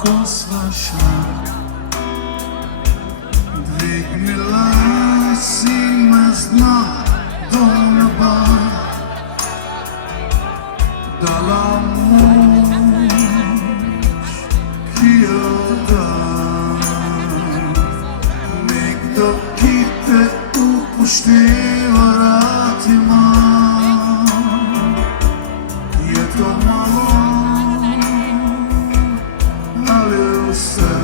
ko svašak. Dvignila si me z dna do neba, dala moč, ki jo dam. Nekdo, ki te upošteva, rad ima. Je to malo, ali je vse?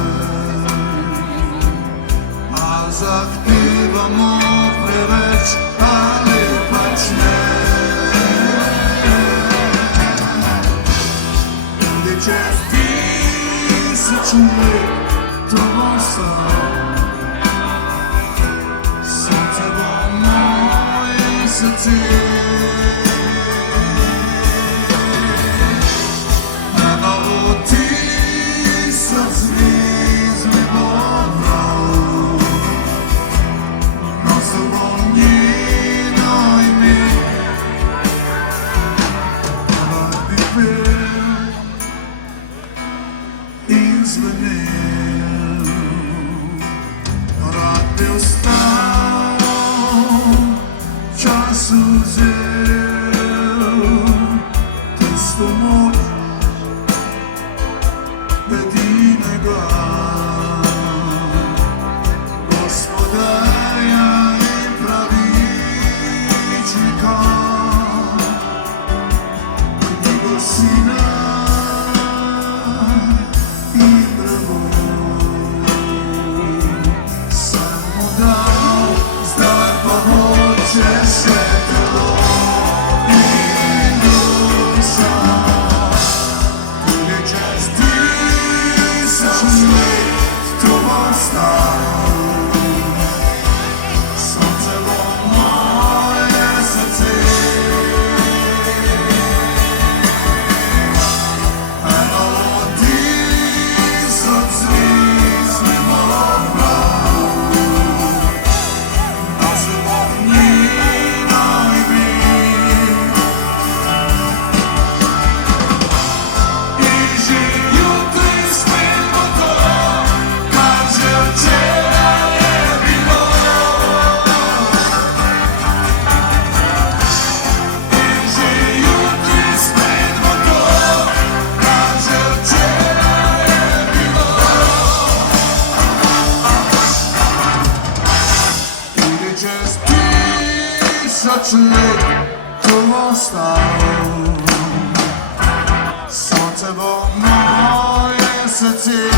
A zahtevamo preveč, ali pač ne? Tudi čez 1000 let to bo stal. Sonce bo moje srce. Rad bi ostal, čas vzel, tisto moč edinega Gospodarja in pravičnika, njegov sina. Such a let to ostal. Sonce bo moje srce.